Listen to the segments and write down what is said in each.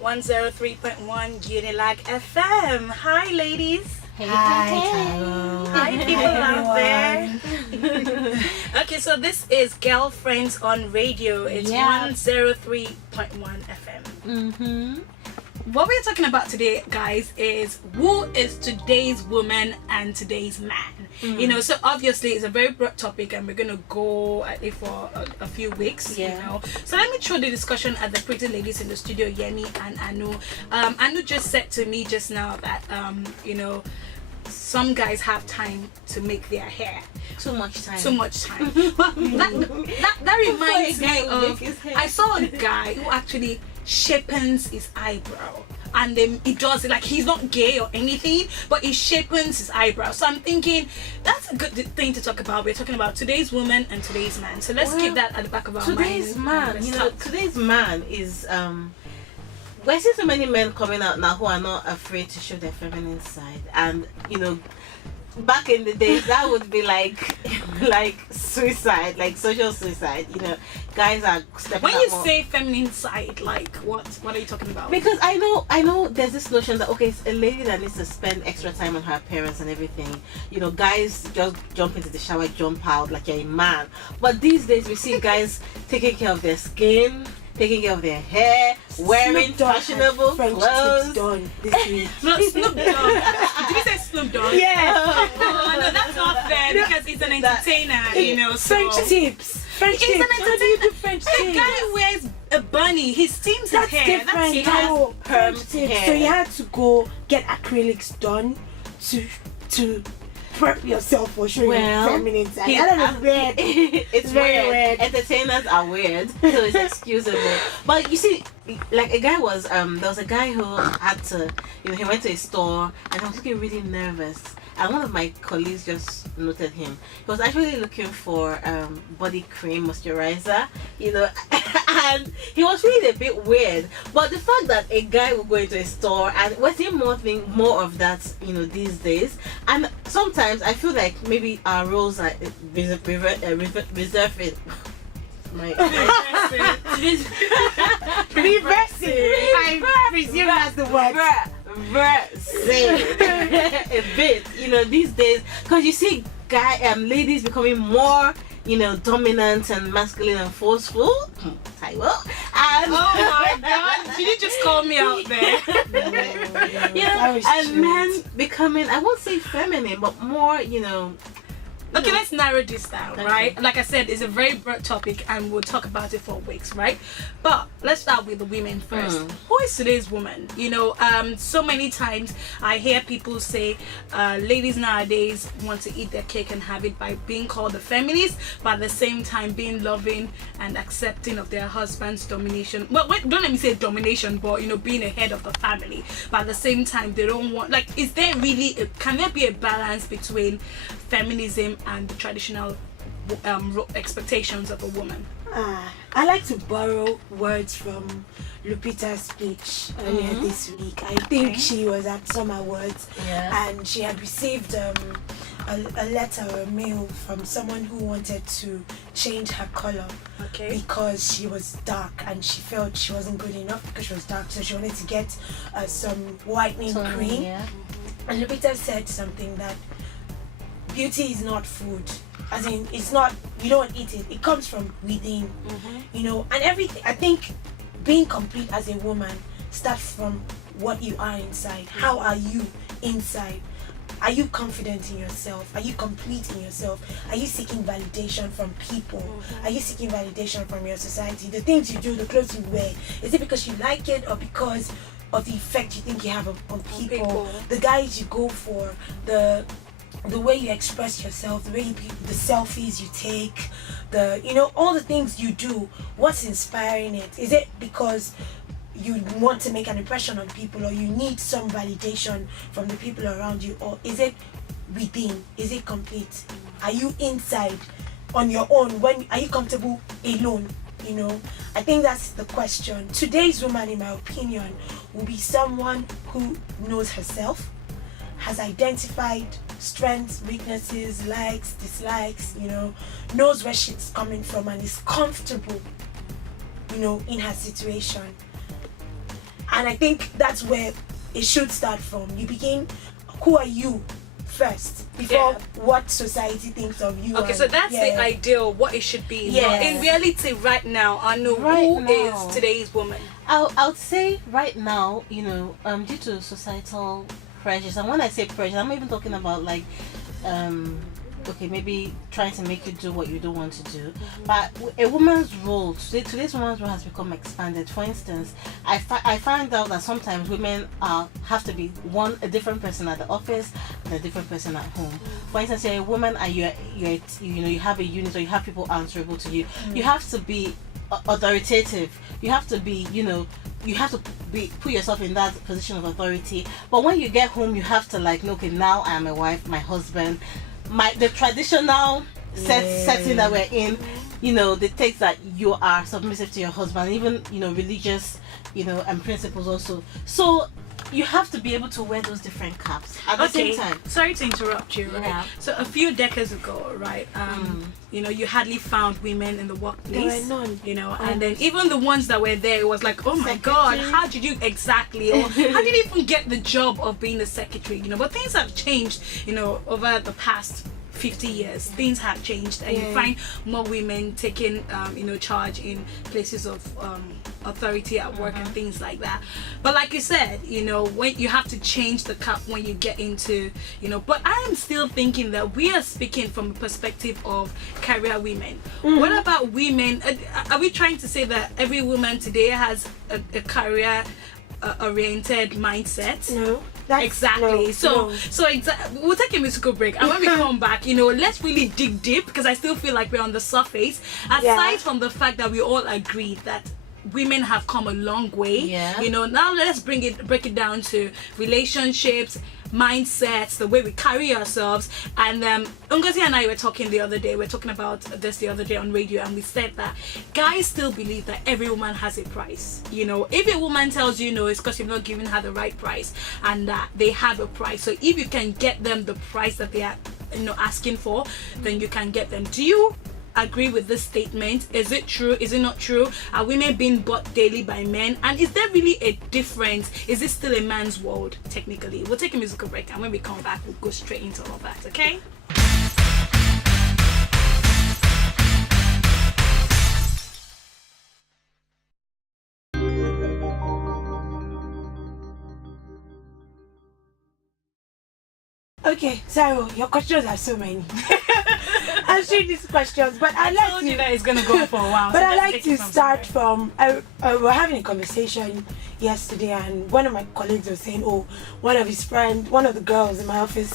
103.1 Unilag FM. Hi, ladies. Hi, people out there. Okay, so this is Girlfriends on Radio. It's 103.1 FM. What we're talking about today, guys, is who is today's woman and today's man. You know, so obviously it's a very broad topic, and we're gonna go at it for a few weeks. You know, so let me throw the discussion at the pretty ladies in the studio, Yemi and Anu. Anu just said to me just now that you know, some guys have time to make their hair. Too much time. But that reminds me of, I saw a guy who actually sharpens his eyebrow, and then he does it like he's not gay or anything, but he sharpens his eyebrow. So I'm thinking that's a good thing to talk about. We're talking about today's woman and today's man, so let's keep that at the back of our mind. Today's man, you know, today's man is we're seeing so many men coming out now who are not afraid to show their feminine side, and you know, back in the days that would be like suicide, like social suicide. You know, guys are stepping when out you more. say feminine side, like what are you talking about? Because I know there's this notion that okay, it's a lady that needs to spend extra time on her appearance and everything. You know, guys just jump into the shower, jump out like you're a man. But these days we see guys taking care of their skin, taking care of their hair, wearing fashionable clothes. Done this week. No, Snoop Dogg. Did you say Snoop Dogg? Yeah. No, that's not fair because he's an entertainer, you know. So. French tips. French He's tips. an How do you do entertainer. French The tips? guy wears a bunny. He steams That's his hair. different. He has No, perm French tips. hair. So you had to go get acrylics done to prep yourself for showing your feminine side. That is weird. It's very weird. Entertainers are weird, so it's excusable. But you see, like a guy was there was a guy who had to, you know, he went to a store and he was looking really nervous. And one of my colleagues just noted him. He was actually looking for body cream moisturizer, you know, and he was feeling a bit weird. But the fact that a guy will go into a store, and we're seeing more of that, you know, these days. And sometimes I feel like maybe our roles are reserving. Reversing. I presume that's the word. A bit, you know, these days, because you see ladies becoming more, you know, dominant and masculine and forceful. Taiwo. And Oh my God! Did you just call me out there? you know, and men becoming, I won't say feminine, but more, you know. Okay, let's narrow this down, Okay. right? Like I said, it's a very broad topic and we'll talk about it for weeks, right? But let's start with the women first. Who is today's woman? You know, so many times I hear people say ladies nowadays want to eat their cake and have it by being called the feminists, but at the same time being loving and accepting of their husband's domination. Well, wait, don't let me say domination, but, you know, being a head of the family. But at the same time, they don't want, like, is there really, can there be a balance between feminism and the traditional expectations of a woman? I like to borrow words from Lupita's speech earlier this week. I think she was at some awards and she had received a letter or a mail from someone who wanted to change her color because she was dark and she felt she wasn't good enough because she was dark, so she wanted to get some whitening cream. And Lupita said something that beauty is not food, as in it's not, you don't eat it, it comes from within. You know, and everything, I think being complete as a woman starts from what you are inside. How are you inside? Are you confident in yourself? Are you complete in yourself? Are you seeking validation from people? Are you seeking validation from your society? The things you do, the clothes you wear, is it because you like it or because of the effect you think you have on people? The guys you go for, the way you express yourself, the way the selfies you take, you know, all the things you do, what's inspiring it? Is it because you want to make an impression on people, or you need some validation from the people around you, or is it within? Is it complete? Are you inside on your own? Are you comfortable alone? You know, I think that's the question. Today's woman, in my opinion, will be someone who knows herself, has identified strengths, weaknesses, likes, dislikes, you know, knows where she's coming from and is comfortable, you know, in her situation. And I think that's where it should start from. You begin, who are you first before what society thinks of you. Okay, and, so that's the ideal, what it should be. But in reality, right now, I know who is today's woman. I would say right now, due to societal pressures, and when I say pressure, I'm even talking about like, maybe trying to make you do what you don't want to do. But a woman's role, today's woman's role has become expanded. For instance, I find out that sometimes women have to be a different person at the office and a different person at home. For instance, you're a woman and you have a unit, or you have people answerable to you. You have to be authoritative. You have to be, put yourself in that position of authority. But when you get home, you have to okay, now I am a wife, my husband, the traditional setting that we're in, dictates that you are submissive to your husband, even religious, and principles also. So you have to be able to wear those different caps at the same time. Sorry to interrupt you, right? Yeah. So a few decades ago, right, you hardly found women in the workplace. There were none. And then even the ones that were there, it was like, oh my God, how did you exactly, or how did you even get the job of being a secretary? But things have changed, over the past 50 years. Things have changed, and you find more women taking charge in places of authority at work and things like that. But like you said, when you have to change the cap when you get into but I am still thinking that we are speaking from a perspective of career women. What about women? Are we trying to say that every woman today has a career oriented mindset? No. Exactly. No. We'll take a musical break, and when we come back, let's really dig deep, because I still feel like we're on the surface. Aside from the fact that we all agree that women have come a long way, now let's break it down to relationships, mindsets, the way we carry ourselves. And Ngozi and I were talking about this the other day on radio, and we said that guys still believe that every woman has a price. If a woman tells you no, it's because you've not given her the right price, and that they have a price. So if you can get them the price that they are asking for, then you can get them. Do you agree with this statement? Is it true? Is it not true? Are women being bought daily by men? And is there really a difference? Is it still a man's world technically? We'll take a musical break, and when we come back, we'll go straight into all of that. Okay? Okay, so your questions are so many. Answering these questions, but I told you that it's gonna go for a while. But I like to start from. We're having a conversation yesterday, and one of my colleagues was saying, "Oh, one of the girls in my office,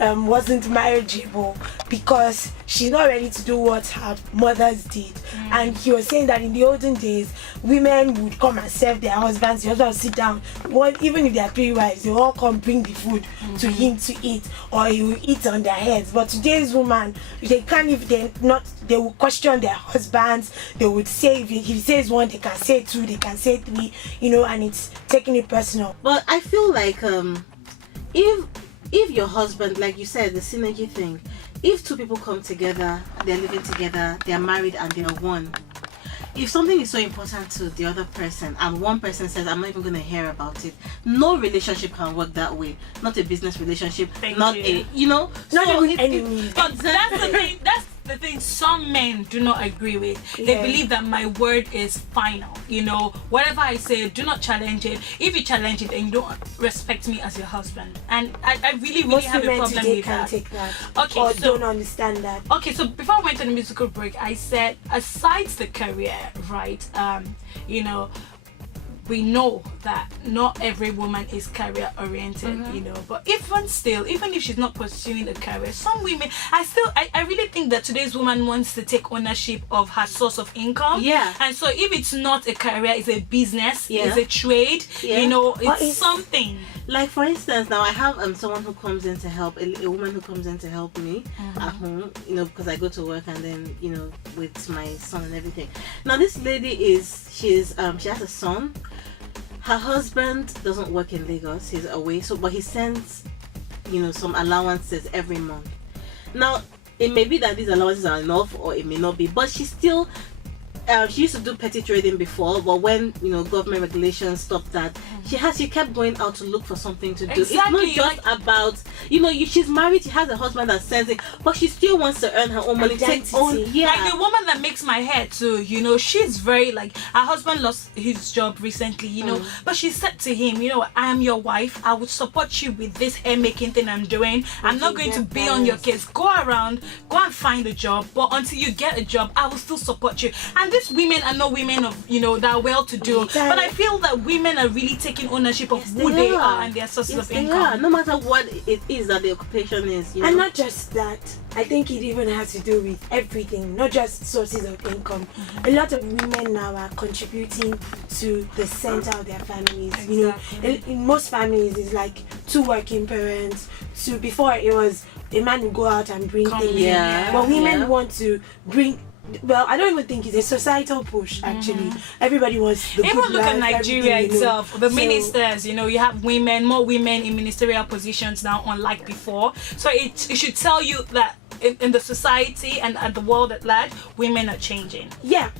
wasn't marriageable because she's not ready to do what her mothers did." And he was saying that in the olden days, women would come and serve their husbands. The husband would sit down. Even if there are 3 wives, they all come bring the food to him to eat, or he will eat on their heads. But today's woman, they can't. If they're not, they will question their husbands. They would say, if he says 1, they can say 2, they can say 3. And it's taking it personal. But I feel like if your husband, like you said, the synergy thing, if 2 people come together, they're living together, they're married, and they're one. If something is so important to the other person, and one person says, "I'm not even going to hear about it," no relationship can work that way. Not a business relationship, not even enemies. But that's the thing. That's the thing some men do not agree with. They believe that my word is final. Whatever I say, do not challenge it. If you challenge it, then you don't respect me as your husband. And I really Most have a women problem today with can't that. take that. Okay, or so don't understand that. Okay, so before I went on the musical break, I said, aside the career, right, we know that not every woman is career oriented, but even if she's not pursuing a career, some women, I really think that today's woman wants to take ownership of her source of income. And so if it's not a career, it's a business, it's a trade, it's something. Like, for instance, now I have someone who comes in to help, a woman who comes in to help me at home, because I go to work, and then with my son and everything. Now this lady she has a son. Her husband doesn't work in Lagos, he's away, but he sends some allowances every month. Now it may be that these allowances are enough, or it may not be, but she still she used to do petty trading before, but when government regulations stopped that, she kept going out to look for something to do. Exactly, It's not just about she's married, she has a husband that sends it, but she still wants to earn her own money. Take own, Like the woman that makes my hair too, she's very like, her husband lost his job recently, but she said to him, I am your wife, I would support you with this hair making thing I'm doing. I'm not going to be on your case. Go around, go and find a job, but until you get a job, I will still support you. And these women are not women of that are well to do, but I feel that women are really taking ownership of who they are and their sources of income. No matter what it is that the occupation is, and not just that, I think it even has to do with everything, not just sources of income. A lot of women now are contributing to the center of their families. In most families, it's like 2 working parents. Before it was a man who go out and bring things in, but women want to bring. Well, I don't even think it's a societal push. Actually, everybody wants. The Even good look life, at Nigeria itself. The ministers, you have more women in ministerial positions now, unlike before. So it should tell you that in the society and at the world at large, women are changing. Yeah,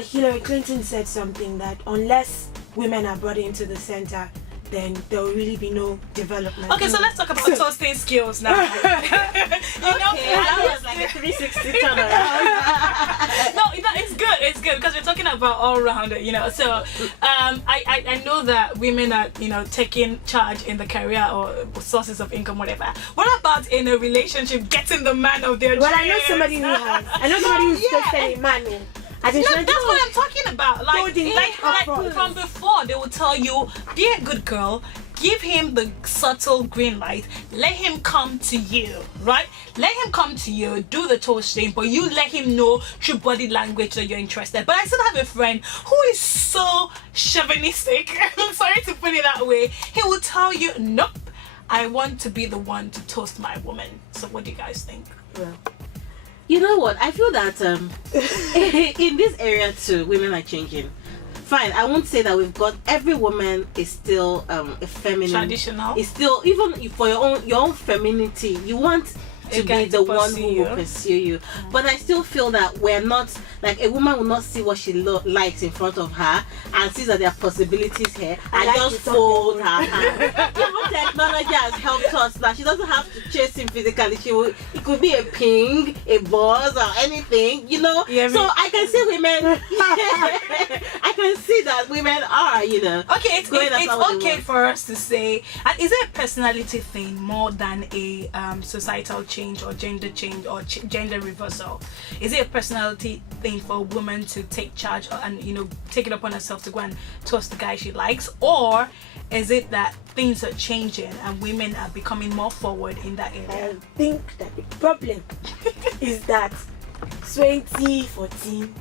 Hillary Clinton said something that unless women are brought into the center, then there will really be no development. Okay, so let's talk about toasting skills now. That was like a 360 turnaround. No, it's good because we're talking about all round it, so I know that women are taking charge in the career or sources of income, whatever. What about in a relationship, getting the man of their dreams? Well, I know somebody who has. I know somebody who's just a man. That's what I'm talking about. Like from before, they will tell you, be a good girl, give him the subtle green light, let him come to you, right? Let him come to you, do the toasting, but you let him know through body language that you're interested. But I still have a friend who is so chauvinistic, I'm sorry to put it that way. He will tell you, nope, I want to be the one to toast my woman. So what do you guys think? Well, you know what? I feel that in this area too, women are changing. Fine, I won't say that we've got every woman is still a feminine. Traditional. It's still, even for your own femininity, you want to be the one who will pursue you. But I still feel that we're not, like, a woman will not see what she likes in front of her and sees that there are possibilities here and just fold her hand. Even technology has helped us now. She doesn't have to chase him physically. It could be a ping, a buzz, or anything, Yeah, so I can see women. I can see that women are, Okay, it's okay for us to say, is it a personality thing more than a societal change or gender change or gender reversal? Is it a personality thing for a woman to take charge and take it upon herself to go and toast the guy she likes, or is it that things are changing and women are becoming more forward in that area? I think that the problem is that 2014,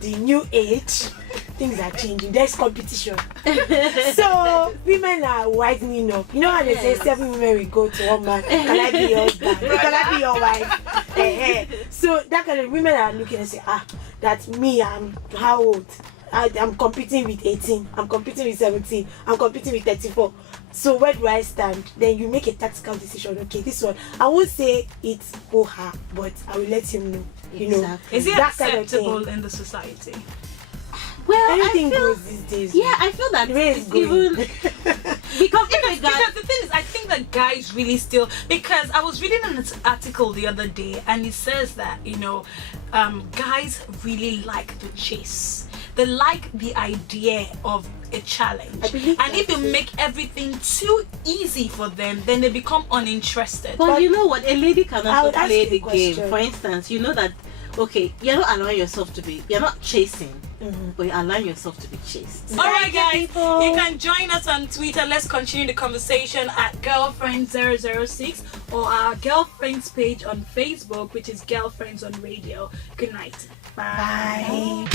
the new age, things are changing. There's competition. So women are widening up. You know how they say 7 women will go to 1 man. Can I be your husband? Can I be your wife? So that kind of women are looking and say, that's me. I'm how old? I'm competing with 18. I'm competing with 17. I'm competing with 34. So where do I stand? Then you make a tactical decision. Okay, this one, I won't say it's for her, but I will let him know. Exactly. Is it that kind of acceptable in the society? Well, anything goes these days. Yeah, I feel that it's even because the thing is, I think that guys really still, because I was reading an article the other day and it says that guys really like to chase. They like the idea of a challenge, and if you make everything too easy for them, then they become uninterested. But you know what, a lady can also play the game. For instance, you know that, okay, you're not allowing yourself to be, you're not chasing, but you're allowing yourself to be chased. Alright guys, you can join us on Twitter. Let's continue the conversation at girlfriends006 or our girlfriends page on Facebook, which is Girlfriends on Radio. Good night. Bye.